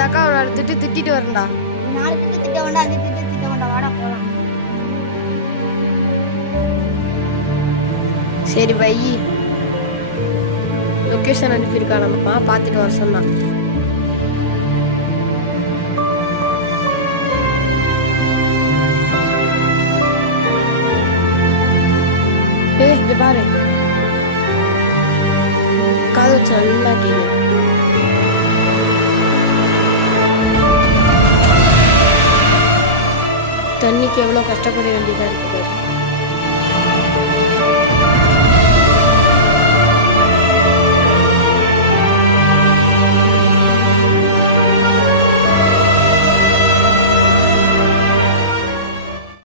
அந்த அக்கா அவளோட திட்டிட்டு வரேன்டா. 4 திட்ட வேண்டாம், 5 திட்ட வேண்டாம், வாடா போலாம். சரி பை, லொக்கேஷன் அனுப்பியிருக்கா, நம்ம பார்த்துட்டு வர சொன்னா. இங்க பாரு, காது வச்சு நல்லா கேளு. தண்ணிக்கு எவ்வளோ கஷ்டப்பட வேண்டியதா இருக்கு.